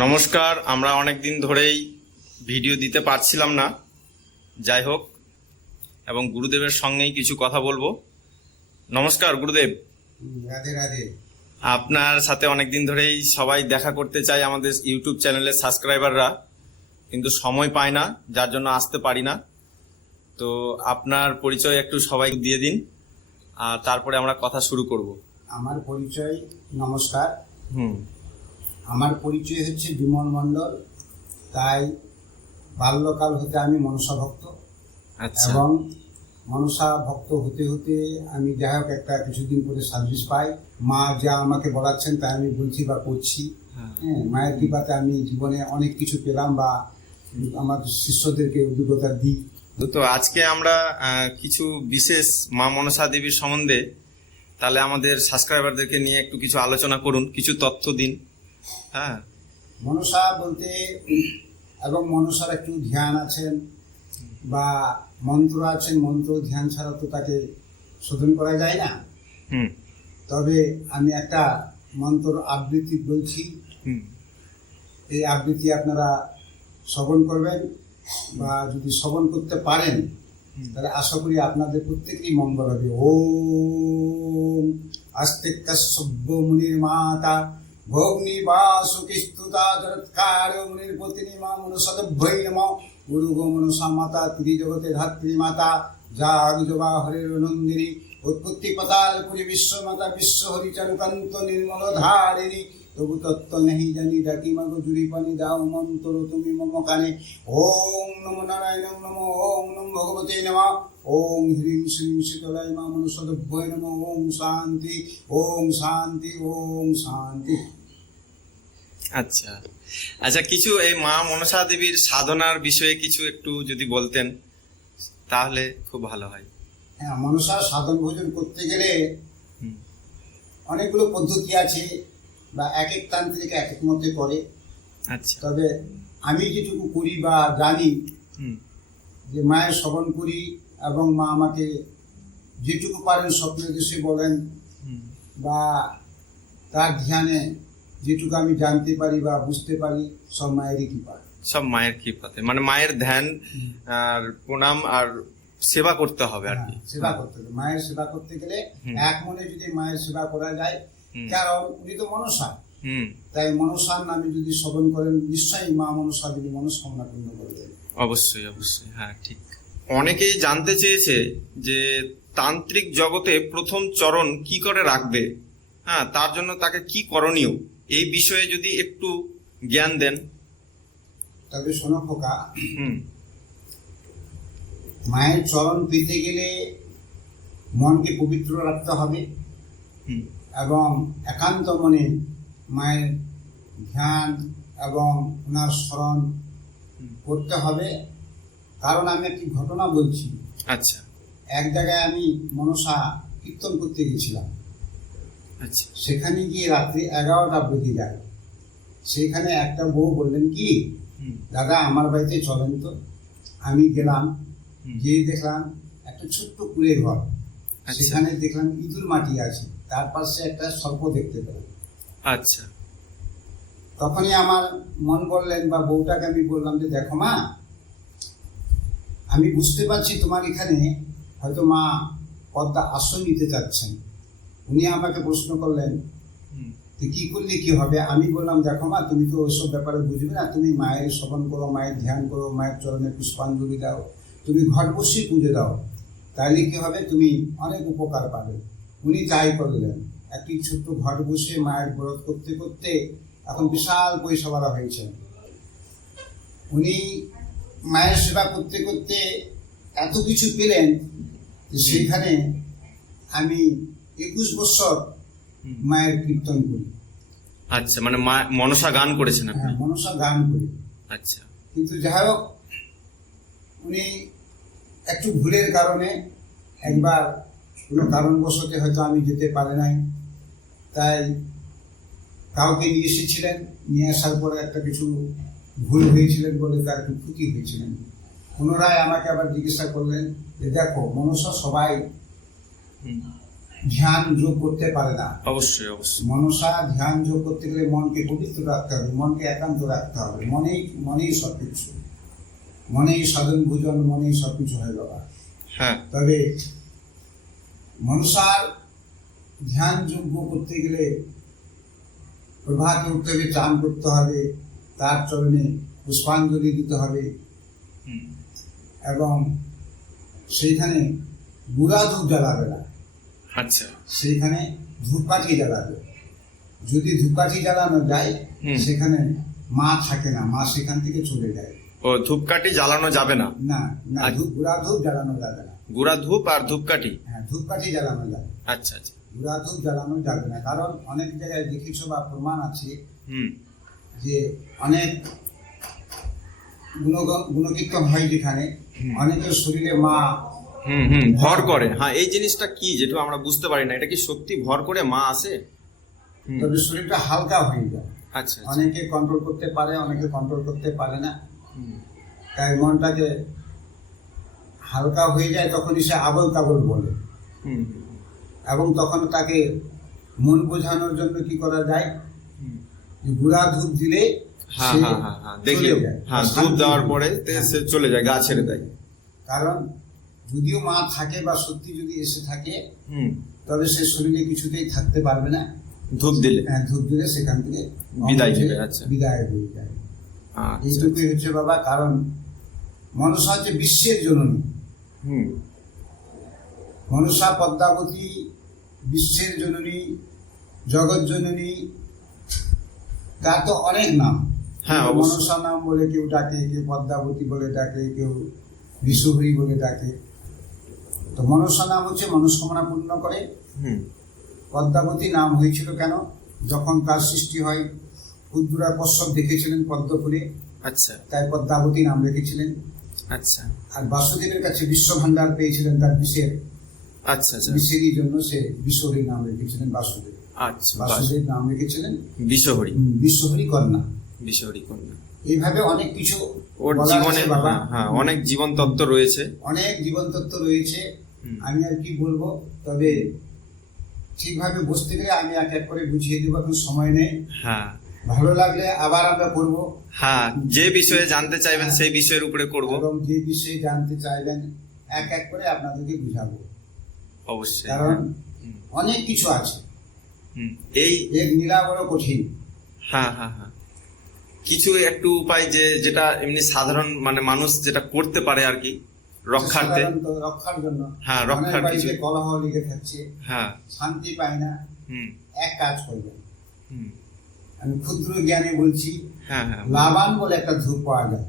নমস্কার। আমরা অনেক দিন ধরেই ভিডিও দিতে পারছিলাম না, যাই হোক, এবং গুরুদেবের সঙ্গেই কিছু কথা বলবো। নমস্কার গুরুদেব। রাধে রাধে। আপনার সাথে অনেক দিন ধরেই সবাই দেখা করতে চায়, আমাদের ইউটিউব চ্যানেলের সাবস্ক্রাইবাররা, কিন্তু সময় পায় না, যার জন্য আসতে পারি না। তো আপনার পরিচয় একটু সবাই দিয়ে দিন, আর তারপরে আমরা কথা শুরু করব। আমার পরিচয়, নমস্কার। হুম। আমার পরিচয় হচ্ছে বিমল মণ্ডল। তাই বাল্যকাল হতে আমি মনসা ভক্ত। আচ্ছা। এবং মনসা ভক্ত হতে হতে আমি যাই হোক একটা কিছুদিন পরে সার্ভিস পাই। মা যা আমাকে বলাচ্ছেন তাই আমি বলছি বা করছি। হ্যাঁ, মায়ের কৃপাতে আমি জীবনে অনেক কিছু পেলাম বা আমার শিষ্যদেরকে অভিজ্ঞতা দিই। তো আজকে আমরা কিছু বিশেষ মা মনসা দেবীর সম্বন্ধে, তাহলে আমাদের সাবস্ক্রাইবারদেরকে নিয়ে একটু কিছু আলোচনা করুন, কিছু তথ্য দিন। হ্যাঁ। মনসা বলতে এবং মনসার একটু ধ্যান আছেন বা মন্ত্র আছেন, মন্ত্র ধ্যান ছাড়া তো তাকে শোধন করা যায় না। তবে আমি একটা মন্ত্র আবৃত্তি বলছি, এই আবৃত্তি আপনারা শ্রবণ করবেন, বা যদি শ্রবণ করতে পারেন তাহলে আশা করি আপনাদের প্রত্যেকেরই মঙ্গল হবে। ওম আস্তে কাশ্যপ মুনির মাতা ভগ্নি বাসুকিস্তুতা জগৎকার মুনির পত্নী মা মনসদভ্যৈ নমঃ। গুরু গো মনসা মাতা ত্রিজগতে ধাত্রী মাতা জাগজবা হরের নন্দিনী উৎপত্তি পাতাল পুরী বিশ্বমাতা বিশ্ব হরিচারুকান্ত নির্মল ধারিণী। তবু তত্ত্ব নেহি জানি ডাকি মাগো জুড়ি পানি দাও মন্ত্র তুমি মম কানে। ওম নমো নারায়ণ নমো ওম নম ভগবতে নমঃ। ওম হ্রিং শ্রীং শীতলায় মা মনসদভ্যৈ নমঃ। ওম শান্তি ওম শান্তি ওম শান্তি। আচ্ছা আচ্ছা, কিছু এই মা মনসা দেবীর সাধনার বিষয়ে কিছু একটু যদি বলতেন তাহলে খুব ভালো হয়। হ্যাঁ, মনসা সাধন ভোজন করতে গেলে অনেকগুলো পদ্ধতি আছে, বা এক এক তান্ত্রিক এক এক মতে করে। আচ্ছা। তবে আমি যেটুকু করি বা জানি, যে মায়ের শ্রবণ করি এবং মা আমাকে যেটুকু পারেন স্বপ্নের দেশে বলেন, বা তার ধ্যানে যেটুকু আমি জানতে পারি বা বুঝতে পারি, সব মায়েরই কৃপা। সব মায়ের কৃপাতে, মানে মায়ের ধ্যান আর প্রণাম আর সেবা করতে হবে আর কি। সেবা করতে হবে, মায়ের সেবা করতে গেলে এক মনে যদি মায়ের সেবা করা যায়, কারণ উনি তো মনসা। তাই মনসার নামে যদি শ্রবণ করেন, নিশ্চয়ই মা মনসা যদি মনস্কামনা পূর্ণ করে দেন। অবশ্যই অবশ্যই, হ্যাঁ ঠিক। অনেকেই জানতে চেয়েছে যে তান্ত্রিক জগতে প্রথম চরণ কি করে রাখবে, হ্যাঁ, তার জন্য তাকে কি করণীয়, এই বিষয়ে যদি একটু জ্ঞান দেন। তবে শোনো খোকা, মায়ের চরণ পেতে গেলে মনকে পবিত্র রাখতে হবে এবং একান্ত মনে মায়ের ধ্যান এবং ওনার স্মরণ করতে হবে। কারণ আমি একটি ঘটনা বলছি। আচ্ছা। এক জায়গায় আমি মনসা কীর্তন করতে গেছিলাম। আচ্ছা। সেখানে গিয়ে রাত্রি 11টা বেজে যায়। সেখানে একটা বউ বললেন কি, দাদা আমার বাড়িতে চলেন তো। আমি গেলাম, গিয়ে দেখলাম একটা ছোট্ট কুড়ে ঘর। সেখানে দেখলাম ইঁদুর মাটি আছে, তার পাশে একটা সর্প দেখতে পেলাম। আচ্ছা। তখনই আমার মন বললেন, বা বউটাকে আমি বললাম যে দেখো মা, আমি বুঝতে পারছি তোমার এখানে হয়তো মা পদ্মা আশ্রয় নিতে চাচ্ছেন। উনি আমাকে প্রশ্ন করলেন তো কি করলে কি হবে। আমি বললাম দেখো মা, তুমি তো ওইসব ব্যাপারে বুঝবে না, তুমি মায়ের শ্রবণ করো, মায়ের ধ্যান করো, মায়ের চরণে পুষ্পাঞ্জলি দাও, তুমি ঘর বসেই পুজো দাও, তাইলে কি হবে, তুমি অনেক উপকার পাবে। উনি তাই করলেন। একটি ছোট্ট ঘর বসে মায়ের ব্রত করতে করতে এখন বিশাল পয়সাওয়ালা হয়েছে। উনি মায়ের সেবা করতে করতে এত কিছু পেলেন, সেখানে আমি 21 বছর মায়ের কীর্তন করি। আচ্ছা, মানে মনসা গান করেছেন আপনি? হ্যাঁ, মনসা গান করি। আচ্ছা। কিন্তু যাই হোক, উনি একটু ভুলের কারণে একবার কোনো কারণবশত হয়তো আমি যেতে পারি নাই। তাই কাউকে নিয়ে এসেছিলেন, নিয়ে আসার পরে একটা কিছু ভুল হয়েছিলেন বলে তার একটু ক্ষতি হয়েছিলেন। পুনরায় আমাকে আবার জিজ্ঞাসা করলেন যে দেখো মনসা সবাই ধ্যান যোগ করতে পারে না। অবশ্যই অবশ্যই। মনসা ধ্যান যোগ করতে গেলে মনকে পবিত্র রাখতে হবে, মনকে একান্ত রাখতে হবে। মনেই সবকিছু, মনেই সাধন ভোজন, মনেই সবকিছু হয় বাবা। হ্যাঁ। তবে মনসার ধ্যান যোগ্য করতে গেলে প্রভাতে উঠতে হবে, চান করতে হবে, তার চরণে পুষ্পাঞ্জলি দিতে হবে এবং সেইখানে গুড়া ধূপ জ্বালাবে না। আচ্ছা। সেইখানে ধূপকাঠি জ্বালাবে। যদি ধূপকাঠি জ্বালানো যায় সেখানে মা থাকে না, মা সেখান থেকে চলে যায়। ও, ধূপকাঠি জ্বালানো যাবে না? না না, গুড়া ধূপ জ্বালানো যাবে না। গুড়া ধূপ আর ধূপকাঠি? হ্যাঁ, ধূপকাঠি জ্বালানো যাবে। আচ্ছা আচ্ছা। গুড়া ধূপ জ্বালানো যাবে না, কারণ অনেক জায়গায় দেখেছো বা প্রমাণ আছে যে অনেক গুণকীর্তন হয় যেখানে অনেকের শরীরে মা ভর করে। হ্যাঁ, এই জিনিসটা কি যেটা আমরা বুঝতে পারি না, এটা কি সত্যি ভর করে মা আসে? তবে শরীরটা হালকা হয়ে যায়। আচ্ছা। অনেকে কন্ট্রোল করতে পারে, অনেকে কন্ট্রোল করতে পারে না। তাই মনটাকে হালকা হয়ে যায়, তখনই সে আবল তাবল বলে। এবং তখন তাকে মন বোঝানোর জন্য কি করা যায়, গুড়া ধূপ দিলে ধূপ দেওয়ার পরে সে চলে যায়, গা ছেড়ে দেয়। কারণ যদিও মা থাকে বা সত্যি যদি এসে থাকে তবে সে শরীরে কিছুতেই থাকতে পারবে না। ধূপ দিলে? হ্যাঁ, ধূপ দিলে সেখান থেকে বিদায় হয়ে যায়। আচ্ছা, বিদায় হয়ে যায়। এইটুকুই হচ্ছে বাবা। কারণ মনসা হচ্ছে বিশ্বের জননী। মনসা পদ্মাবতী বিশ্বের জননী, জগৎ জননী, তার তো অনেক নাম। হ্যাঁ, মনসা নাম বলে কেউ ডাকে, কেউ পদ্মাবতী বলে ডাকে, কেউ বিশ্বহরী বলে ডাকে। তো মনসা নাম হচ্ছে মনস্কামনা পূর্ণ করে। পদ্মাবতী নাম হয়েছিল কেন? যখন তার সৃষ্টি হয়, উদ্দুরা কশ্যপ দেখেছিলেন পদ্ম ফুলে। আচ্ছা। তাই পদ্মাবতী নাম রেখেছিলেন। আচ্ছা। আর বাসুদেবের কাছে বিশ্ব ভান্ডার পেয়েছিলেন তার বিষের। আচ্ছা আচ্ছা। বিষেরই জন্য সে বিশ্বহরী নাম রেখেছিলেন বাসুদেব। আচ্ছা, বাসুদেব নাম রেখেছিলেন বিশ্বহরী। বিশ্বহরী কন্যা। বিশ্বহরী কন্যা। এইভাবে অনেক কিছু ওর জীবনে বাবা, হ্যাঁ, অনেক জীবন তত্ত্ব রয়েছে, অনেক জীবন তত্ত্ব রয়েছে। আমি আর কি বলবো, তবে ঠিকভাবে বসতে গেলে আমি এক এক করে বুঝিয়ে দেবো, এখন সময় নেই। হ্যাঁ, ভালো লাগলে আবার আমরা করব। হ্যাঁ, যে বিষয়ে জানতে চাইবেন সেই বিষয়ের উপরে করব, এবং যে বিষয়ে জানতে চাইবেন এক এক করে আপনাদেরকে বুঝাবো। অবশ্যই। কারণ অনেক কিছু আছে, এই এর মিলা বড় কঠিন। হ্যাঁ হ্যাঁ হ্যাঁ। কিছু একটু উপায় যেটা এমনি সাধারণ মানে মানুষ যেটা করতে পারে আর কি রক্ষার্থে, রক্ষার জন্য। হ্যাঁ, রক্ষার কিছু। কলহ লেগে থাকছে, হ্যাঁ, শান্তি পায় না। এক কাজ করবেন, আমি ক্ষুদ্র জ্ঞানে বলছি। হ্যাঁ হ্যাঁ। লাবান বলে একটা ধূপ পাওয়া যায়।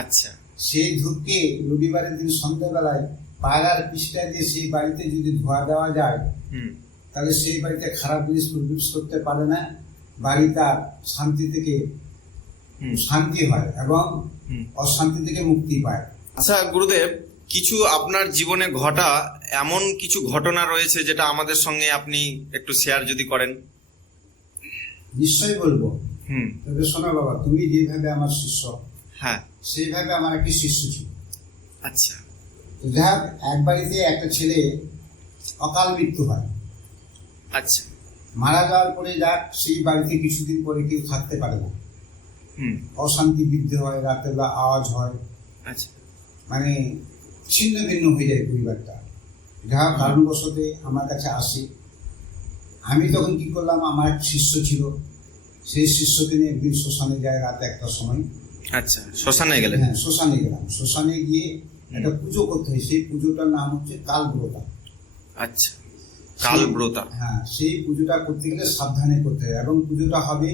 আচ্ছা। সেই ধূপকে রবিবারের দিন সন্ধ্যাবেলায় পায়রার পিষ্টা দিয়ে সেই বাড়িতে যদি ধোয়া দেওয়া যায়, তাহলে সেই বাড়িতে খারাপ জিনিস প্রবেশ করতে পারে না। বাড়িটা শান্তি থেকে শান্তি হয় এবং অশান্তি থেকে মুক্তি পায়। আচ্ছা গুরুদেব, কিছু আপনার জীবনে ঘটা এমন কিছু ঘটনা রয়েছে যেটা আমাদের সঙ্গে আপনি একটু শেয়ার যদি করেন। নিশ্চয়ই বলবো। তবে শোনো বাবা, তুমি যেভাবে আমার শিষ্য, হ্যাঁ, সেইভাবে আমার একটি শিষ্য ছিল। আচ্ছা। তো যাই হোক, এক বাড়িতে একটা ছেলে অকাল মৃত্যু হয়। আচ্ছা। মারা যাওয়ার পরে যাক, সেই বাড়িতে কিছুদিন পরে কেউ থাকতে পারে না। অশান্তি বৃদ্ধি হয়, রাতেরবেলা আওয়াজ হয়। আচ্ছা। মানে ছিন্ন ভিন্ন হয়ে যায় পরিবারটা। যাহা কারণবশতে আমার কাছে আসে। আমি তখন কি করলাম, আমার এক শিষ্য ছিল, সেই শিষ্যকে নিয়ে একদিন শ্মশানে যায় রাত 1টার সময়। আচ্ছা, শ্মশানে গেলেন? হ্যাঁ, শ্মশানে গেলাম। শ্মশানে গিয়ে একটা পুজো করতে হয়, সেই পুজোটার নাম হচ্ছে কালব্রতা। আচ্ছা, কালব্রতা। হ্যাঁ, সেই পুজোটা করতে গেলে সাবধানে করতে হয় এবং পুজোটা হবে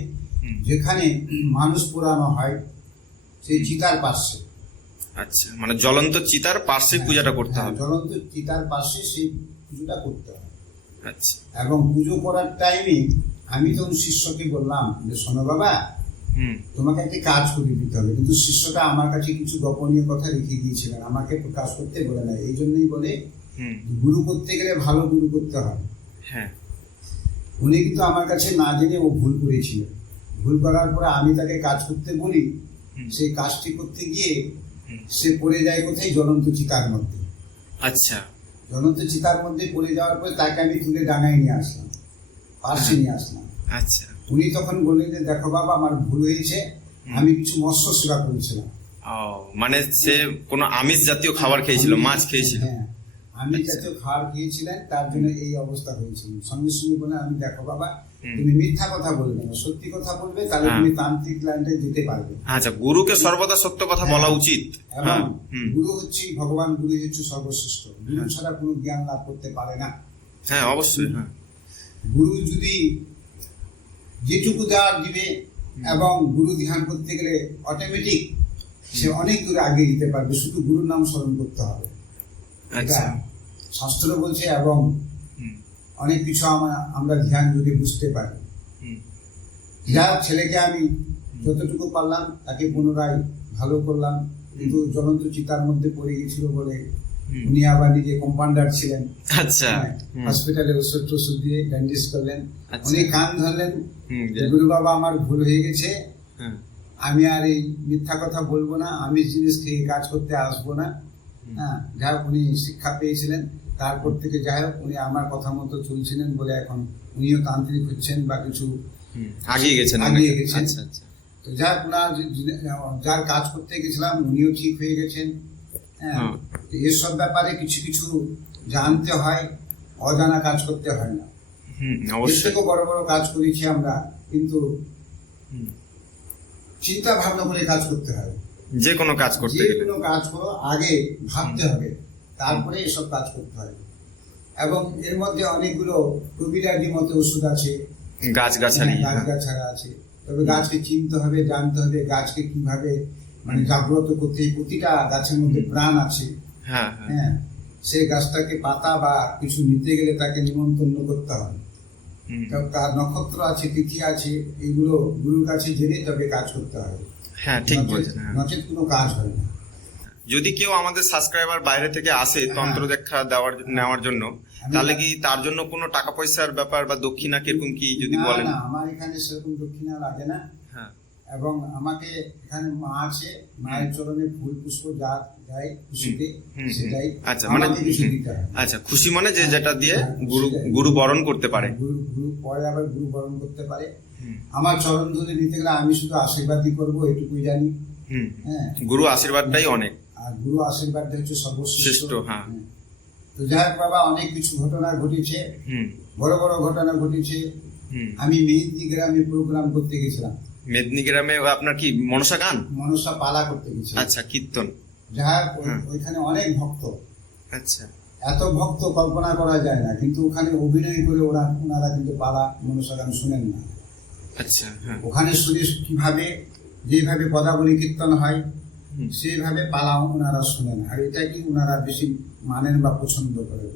যেখানে মানুষ পোড়ানো হয় সেই চিতার পাশে। আচ্ছা, মানে জ্বলন্ত চিতার পাশে পূজাটা করতে হবে? জ্বলন্ত চিতার পাশে সেই পুজোটা করতে হবে। আচ্ছা। এবং পুজো করার টাইমে আমি তখন শিষ্যকে বললাম যে, শোনো বাবা, তোমাকে একটি কাজ করে দিতে হবে। কিন্তু শিষ্যটা আমার কাছে কিছু গোপনীয় কথা রেখে দিয়েছিলেন, আমাকে প্রকাশ করতে বলে না। এই জন্যই বলে, গুরু করতে গেলে ভালো গুরু করতে হবে। হ্যাঁ। উনি কিন্তু আমার কাছে না জেনে ও ভুল করেছিলেন। ভুল করার পরে আমি তাকে কাজ করতে বলি, সেই কাজটি করতে গিয়ে সে পড়ে যায় কোথায়, জ্বলন্ত চিতার মধ্যে। আচ্ছা। জ্বলন্ত চিতার মধ্যে পড়ে যাওয়ার পর তাকে আমি তুলে ডাঙায় নিয়ে আসলাম, পার্শ্বে নিয়ে আসলাম। আচ্ছা। উনি তখন বললেন যে দেখো বাবা, আমার ভুল হয়েছে, আমি কিছু মৎস্য সেবা করেছিলাম। ও, মানে সে কোনো আমিষ জাতীয় খাবার খেয়েছিল, মাছ খেয়েছিল। হ্যাঁ, আমি জাতীয় খাবার খেয়েছিলেন, তার জন্য এই অবস্থা হয়েছিল। সঙ্গে সঙ্গে বলে, আমি দেখো বাবা, তুমি মিথ্যা কথা বলবে না, সত্যি কথা বলবে, তাহলে তুমি তান্ত্রিক লাইনটায় যেতে পারবে। আচ্ছা, গুরুকে সর্বদা সত্য কথা বলা উচিত। এবং গুরু হচ্ছে ভগবান, গুরু হচ্ছে সর্বশ্রেষ্ঠ। গুরু ছাড়া কোনো জ্ঞান লাভ করতে পারে না। হ্যাঁ, অবশ্যই। হ্যাঁ, গুরু যদি যেটুকু দেওয়ার দিবে, এবং গুরু ধ্যান করতে গেলে অটোমেটিক সে অনেক দূরে আগে যেতে পারবে, শুধু গুরুর নাম স্মরণ করতে হবে। আচ্ছা। শাস্ত্র বলছে, এবং অনেক কিছু আমরা ধ্যান যোগে বুঝতে পারি। যার ছেলেকে আমি যতটুকু পারলাম তাকে পুনরায় ভালো করলাম, কিন্তু জ্বলন্ত চিতার মধ্যে পড়ে গেছিল বলে উনি আবার নিজে কম্পাউন্ডার ছিলেন। আচ্ছা। হসপিটালে ওষুধ টষুধ দিয়ে ব্যান্ডেজ করলেন। আচ্ছা। উনি কান ধরলেন, গুরু বাবা, আমার ভুল হয়ে গেছে, আমি আর এই মিথ্যা কথা বলবো না, আমি জিনিস খেয়ে কাজ করতে আসবো না। হ্যাঁ, যাই হোক, উনি শিক্ষা পেয়েছিলেন। তারপর থেকে যাই হোক, উনি আমার কথা মতো চলছিলেন বলে এখন উনিও তান্ত্রিক হচ্ছেন বা কিছু আগিয়ে গেছেন। আচ্ছা আচ্ছা। তো যাই হোক, ওনার যার কাজ করতে গেছিলাম উনিও ঠিক হয়ে গেছেন। হ্যাঁ, এসব ব্যাপারে কিছু কিছু জানতে হয়, অজানা কাজ করতে হয় না। এর থেকেও বড় বড় কাজ করেছি আমরা, কিন্তু চিন্তা ভাবনা করে কাজ করতে হয়। যে কোনো কাজ করতে যে গেলে কোনো কাজ করো আগে ভাবতে হবে, তারপরে এসব কাজ করতে হয়। এবং এর মধ্যে অনেকগুলো কবিরাজির মতো ওষুধ আছে, গাছগাছালি। গাছগাছাড়া আছে। তবে গাছকে চিনতে হবে, জানতে হবে গাছকে কিভাবে মানে জাগ্রত করতে। প্রতিটা গাছের মধ্যে প্রাণ আছে। হ্যাঁ, হ্যাঁ, সেই গাছটাকে পাতা বা কিছু নিতে গেলে তাকে নিমন্ত্রণ করতে হয়। তার নক্ষত্র আছে, তিথি আছে, এগুলো গুরুর কাছে জেনে তবে কাজ করতে হয়। হ্যাঁ, ঠিক বলছেন। নচেত কোনো কাজ হয় না। যদি কেউ আমাদের সাবস্ক্রাইবার বাইরে থেকে আসে তন্ত্র দীক্ষা নেওয়ার জন্য, তাহলে কি তার জন্য কোনো টাকা পয়সার ব্যাপার বা দক্ষিণা কিরকম কি যদি বলেন? না, আমার এখানে সেরকম দক্ষিণা লাগে না। হ্যাঁ। এবং আমাকে এখানে মা আছে, মায়ের চরণে ফুল পুষ্প যা দেয় খুশিতে সেটাই। আচ্ছা, মানে কিছু দিতে হয়। আচ্ছা, খুশি মানে যে যেটা দিয়ে গুরু বরণ করতে পারে। গুরু পরে আবার গুরু বরণ করতে পারে। আমার চরণ ধরে নিতে গেলে আমি শুধু আশীর্বাদই করবো, এটুকুই জানি। হ্যাঁ, গুরু আশীর্বাদটাই অনেক, আর গুরু আশীর্বাদটা হচ্ছে সর্বশ্রেষ্ঠ। হ্যাঁ। তো যাই হোক বাবা, অনেক কিছু ঘটনা ঘটেছে, বড় বড় ঘটনা ঘটেছে। আমি মেহেন্দি গ্রামে প্রোগ্রাম করতে গেছিলাম। মেদিনী গ্রামে আপনার কি মনসা গান? মনসা পালা করতে গেছিলাম। আচ্ছা, কীর্তন। যাই হোক, ওইখানে অনেক ভক্ত। আচ্ছা। এত ভক্ত কল্পনা করা যায় না, কিন্তু ওখানে অভিনয় করে ওনারা কিন্তু পালা মনসা গান শুনেন না। আচ্ছা। হ্যাঁ। ওখানে শুনে কিভাবে যেভাবে পদাবলী কীর্তন হয় সেইভাবে পালা ওনারা শুনেন। আর এটা কি ওনারা বেশি মানেন বা পছন্দ করেন,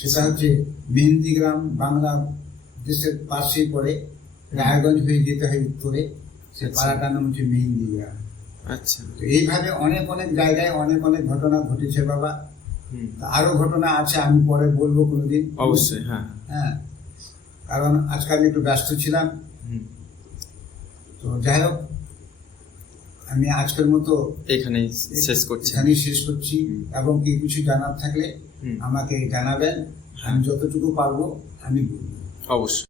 সেটা হচ্ছে মেহেন্দি গ্রাম বাংলাদেশের পাশেই পড়ে, রায়গঞ্জ হয়ে যেতে হয় উত্তরে। সে পাড়াটার নাম হচ্ছে মেহেন্দি গ্রাম। আচ্ছা। তো এইভাবে অনেক অনেক জায়গায় অনেক অনেক ঘটনা ঘটেছে বাবা। আরো ঘটনা আছে, আমি পরে বলবো কোনোদিন। অবশ্যই। হ্যাঁ, হ্যাঁ, কারণ আজকে আমি একটু ব্যস্ত ছিলাম। তো যাই হোক, আমি আজকের মতো এখানেই শেষ করছি। এবং কি কিছু জানার থাকলে আমাকে জানাবেন, আমি যতটুকু পারবো আমি বলবো। অবশ্যই।